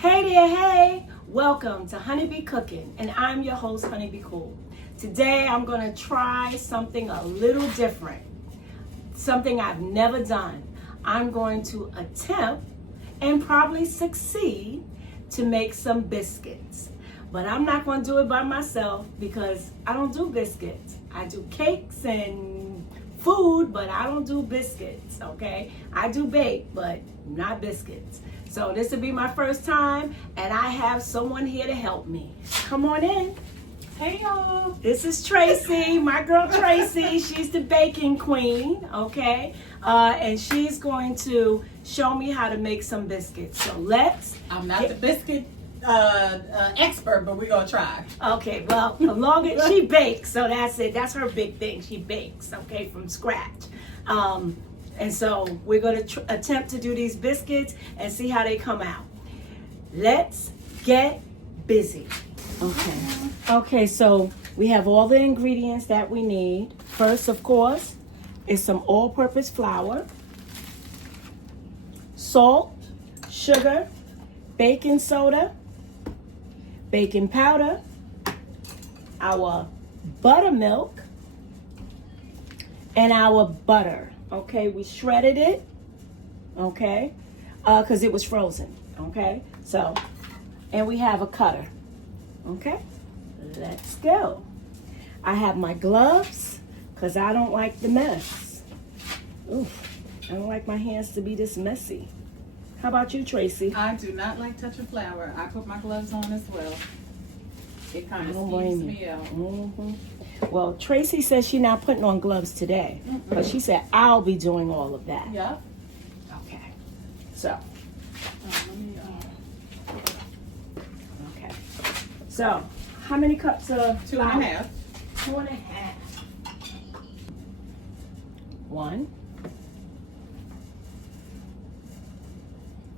Hey there, hey! Welcome to Honeybee Cooking, and I'm your host, Honeybee Cool. Today I'm going to try something a little different, something I've never done. I'm going to attempt and probably succeed to make some biscuits. But I'm not going to do it by myself because I don't do biscuits. I do cakes and food, but I don't do biscuits, okay? I do bake, but not biscuits. So this will be my first time, and I have someone here to help me. Come on in. Hey y'all. This is Tracy, my girl Tracy. She's the baking queen, okay? And she's going to show me how to make some biscuits. So let's. I'm not the biscuit expert, but we're gonna try. Okay, well, as long as she bakes, so that's it. That's her big thing. She bakes, okay, from scratch. And so we're going to attempt to do these biscuits and see how they come out. Let's get busy. Okay, so we have all the ingredients that we need. First, of course, is some all-purpose flour, salt, sugar, baking soda, baking powder, our buttermilk, and our butter. Okay, we shredded it, okay, because it was frozen, okay? So, and we have a cutter, okay? Let's go. I have my gloves, because I don't like the mess. Oof, I don't like my hands to be this messy. How about you, Tracy? I do not like touching flour. I put my gloves on as well. It kind of squeezes me out. Mm-hmm. Well, Tracy says she's not putting on gloves today, but she said I'll be doing all of that. Yeah. Okay. So. Okay. So, how many cups of flour? 2.5. 2.5. 1,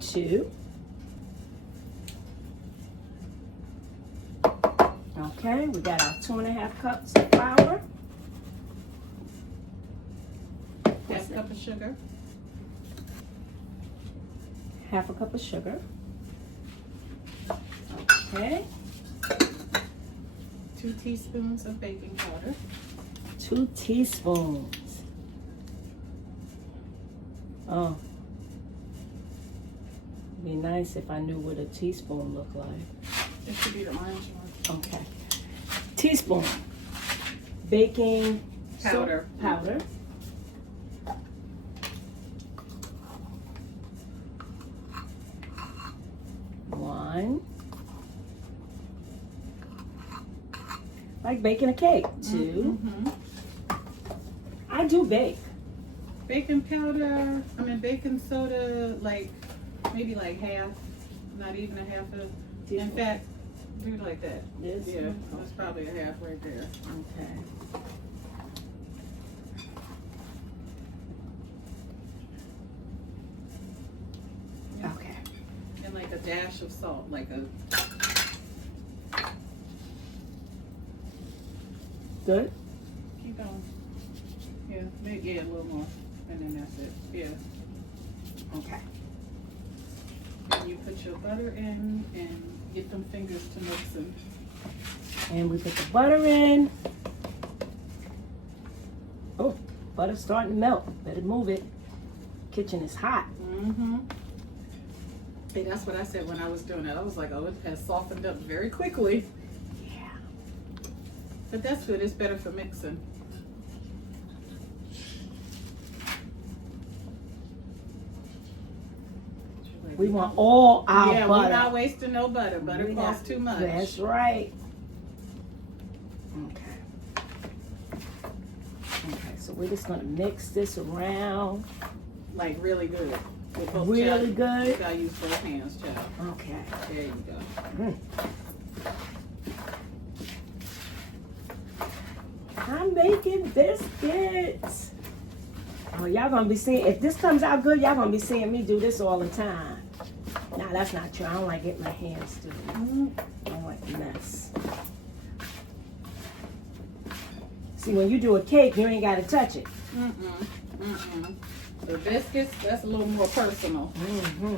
2. Okay, we got our 2.5 cups of flour. Half a cup of sugar. Half a cup of sugar. Okay. 2 teaspoons of baking powder. 2 teaspoons. Oh. It'd be nice if I knew what a teaspoon looked like. It should be the orange one. Okay. Teaspoon. Baking Powder. Powder. One. Like baking a cake. 2. I do bake. Baking soda, like maybe like half, not even a half of. In fact, do it like that. This? Yeah, that's probably a half right there. Okay. Yeah. Okay. And like a dash of salt, like a. Good? Keep going. Yeah, maybe a little more, and then that's it. Yeah. Okay. And you put your butter in and get them fingers to mixing. And we put the butter in. Oh, butter's starting to melt. Better move it. Kitchen is hot. Hey, that's what I said when I was doing it. I was like, oh, it has softened up very quickly. Yeah. But that's good. It's better for mixing. We want all our butter. Yeah, we're not wasting no butter. Butter costs too much. That's right. Okay. Okay, so we're just going to mix this around. Like really good. With both Really child. good? You gotta use both hands, child. Okay. There you go. I'm making biscuits. Oh, y'all gonna be seeing, if this comes out good, y'all gonna be seeing me do this all the time. Nah, that's not true. I don't like getting my hands dirty. I don't like the mess. See, when you do a cake, you ain't gotta touch it. The biscuits, that's a little more personal. Mm-hmm.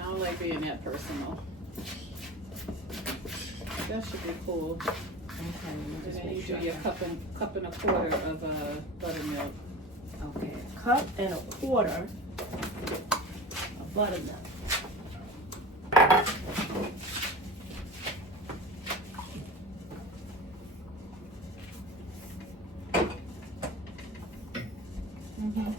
I don't like being that personal. That should be cool. Okay, let me And just then you make do sure. your cup and a quarter of buttermilk. Okay, cup and a quarter of buttermilk. Mm-hmm.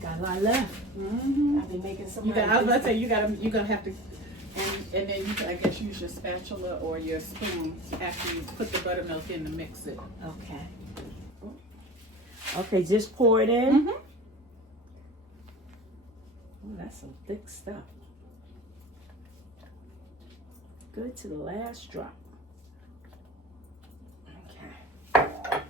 Got a lot left. Mm-hmm. I've been making some. I was about to say you're gonna have to, and then you can, I guess, use your spatula or your spoon after you put the buttermilk in to mix it. Okay. Okay, just pour it in. Mm-hmm. Oh, that's some thick stuff. Good to the last drop. Okay.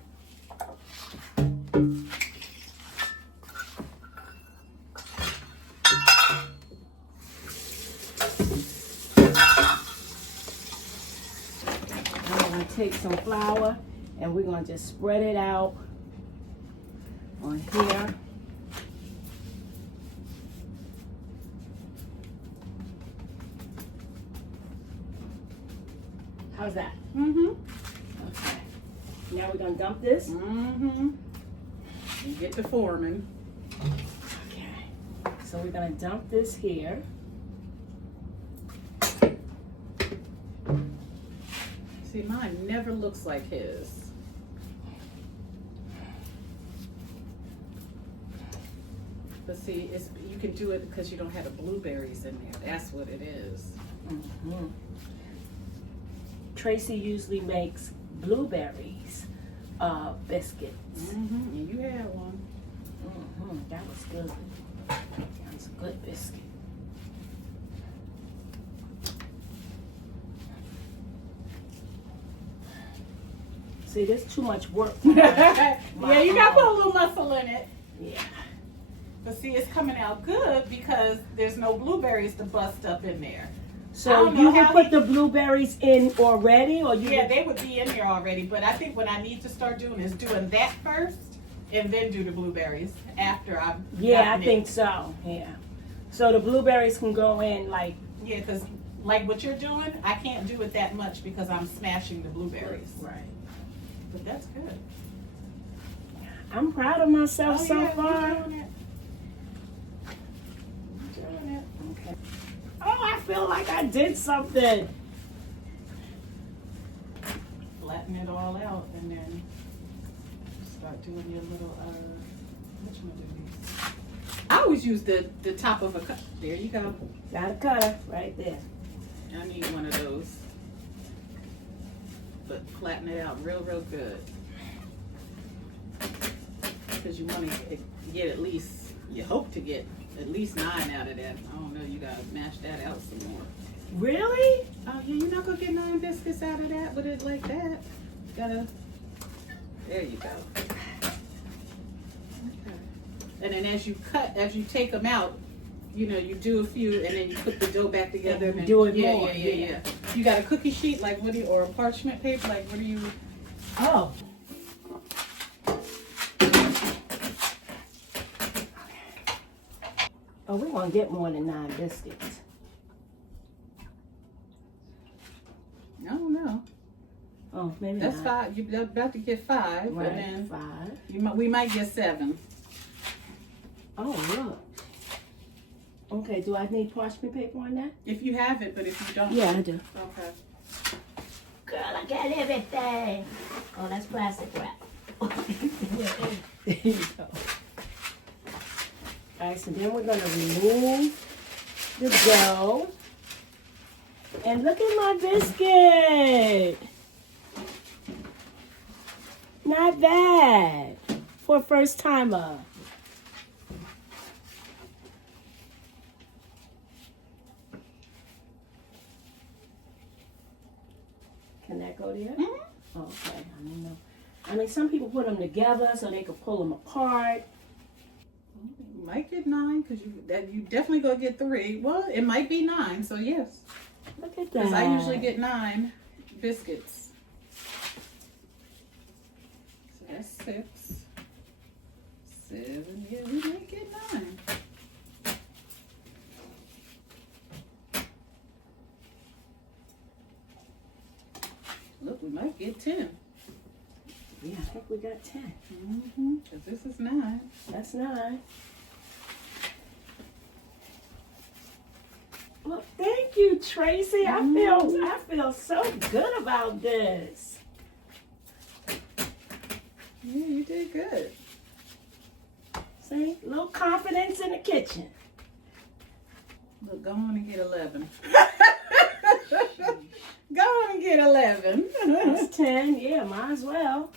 Now I'm going to take some flour and we're going to just spread it out on here. How's that? Mm-hmm. Okay. Now we're gonna dump this. Mm-hmm. And get to forming. Okay. So we're gonna dump this here. See, mine never looks like his. But see, you can do it because you don't have the blueberries in there. That's what it is. Mm-hmm. Tracy usually makes blueberries biscuits. Mm-hmm. And you had one. Mm-hmm. That was good. That was a good biscuit. See, there's too much work. Yeah, you got to put a little muscle in it. Yeah. But see, it's coming out good because there's no blueberries to bust up in there. I So don't know you would how put the blueberries in already, or you? Yeah, would... they would be in there already, but I think what I need to start doing is doing that first and then do the blueberries after I've Yeah, I gotten it. think so. Yeah. So the blueberries can go in like. Yeah, because like what you're doing, I can't do it that much because I'm smashing the blueberries. Right. But that's good. I'm proud of myself so yeah, far. you're doing it. You're doing it. Okay. Oh, I feel like I did something. Flatten it all out and then start doing your little which one do these? I always use the top of a cup. There you go. Got a cutter right there. I need one of those. But flatten it out real good. Because you want to get at least, you hope to get at least 9 out of that. I don't know, you got to mash that out some more. Really? Oh yeah, you're not going to get 9 biscuits out of that with it like that. You gotta, there you go. Okay. And then as you take them out, you know, you do a few and then you put the dough back together. And then, do it yeah, more. Yeah. You got a cookie sheet, like what do you, or a parchment paper, like what do you? Oh. Oh, we're going to get more than 9 biscuits. I don't know. Oh, maybe That's not. 5. You're about to get 5, Right, and then 5. we might get 7. Oh, look. Okay, do I need parchment paper on that? If you have it, but if you don't, Yeah, I do. Okay. Girl, I got everything. Oh, that's plastic wrap. There you go. All right, so then we're going to remove the dough. And look at my biscuit. Not bad for a first timer. Can that go there? Mm-hmm. Okay, I don't know. I mean, some people put them together so they could pull them apart. You might get 9 because you definitely gonna get 3. Well, it might be 9, so yes. Look at that. Because I usually get 9 biscuits. So that's 6, 7. Yeah, we might get 9. We might get 10. Yeah, I think we got 10. Because this is 9. That's 9. Well, thank you, Tracy. I feel so good about this. Yeah, you did good. See, a little confidence in the kitchen. Look, go on and get 11. Go on and get 11. That's 10. Yeah, might as well.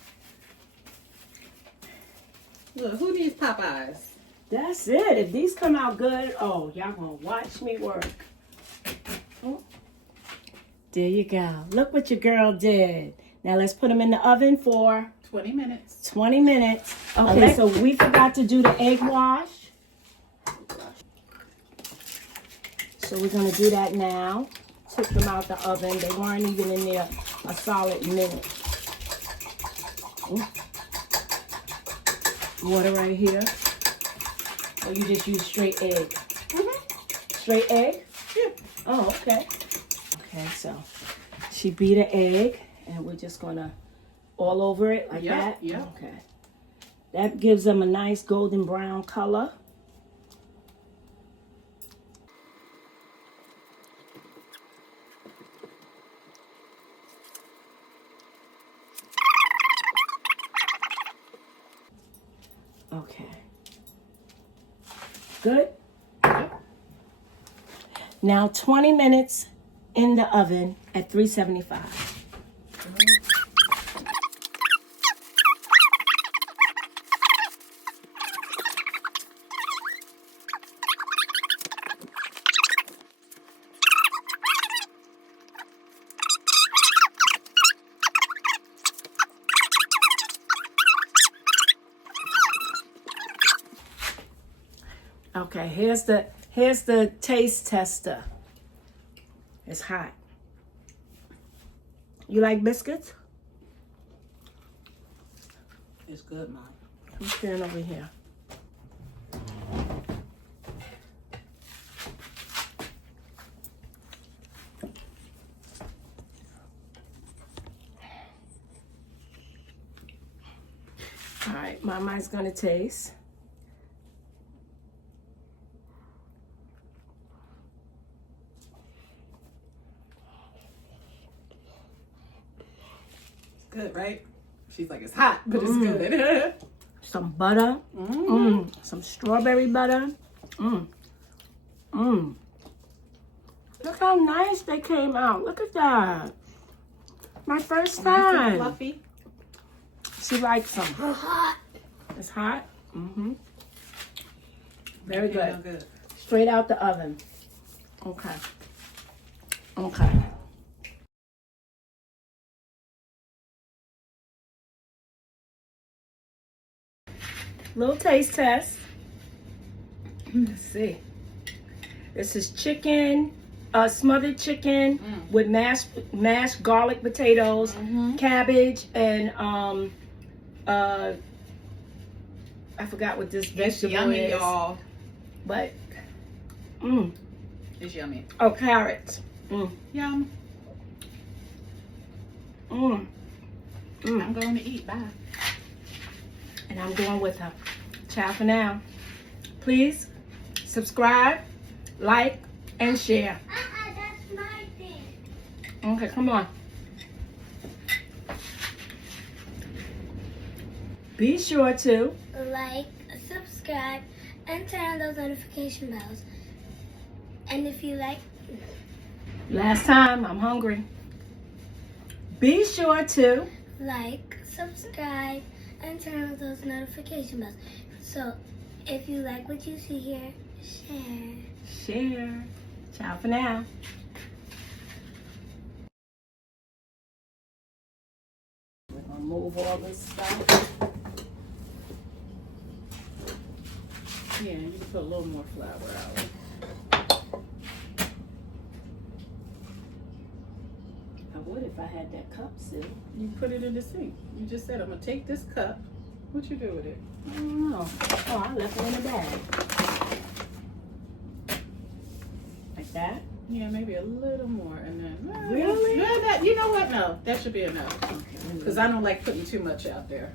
Look, who needs Popeyes? That's it. If these come out good, oh, y'all gonna watch me work. Oh. There you go. Look what your girl did. Now let's put them in the oven for 20 minutes. 20 minutes. Okay, so we forgot to do the egg wash. So we're gonna do that now. Took them out the oven. They weren't even in there a solid minute. Water right here. Or you just use straight egg? Straight egg? Yeah. Oh, okay. Okay, so she beat an egg, and we're just gonna all over it like that? Yeah. Okay. That gives them a nice golden brown color. Okay. Good? Now 20 minutes in the oven at 375. Okay, here's the taste tester. It's hot. You like biscuits? It's good, Mom. I'm standing over here. All right, Mama's gonna taste. Good, right? She's like, it's hot, but it's good. Some butter. Some strawberry butter. Look how nice they came out. Look at that. My first Nice and time. fluffy. She likes them. It's hot. Very Yeah, good. good. Straight out the oven. Okay. Okay. Little taste test. Let's see. This is chicken, smothered chicken with mashed garlic potatoes, cabbage, and I forgot what this It's vegetable yummy, is. y'all. But It's yummy. oh, carrots. Yum. I'm going to eat. Bye. And I'm going with her. Ciao for now. Please subscribe, like, and share. That's my thing. Okay, come on. Be sure to Like, subscribe, and turn on those notification bells. And if you like, last time, I'm hungry. Be sure to like, subscribe, and turn on those notification bells. So, if you like what you see here, share. Ciao for now. We're gonna move all this stuff. Yeah, you can put a little more flour out. I would if I had that cup still. You put it in the sink. You just said, I'm going to take this cup. What you do with it? I don't know. Oh, I left it in the bag. Like that. Yeah, maybe a little more, and then Really? Yeah, that, you know what? No, that should be enough. Okay. Because I don't like putting too much out there.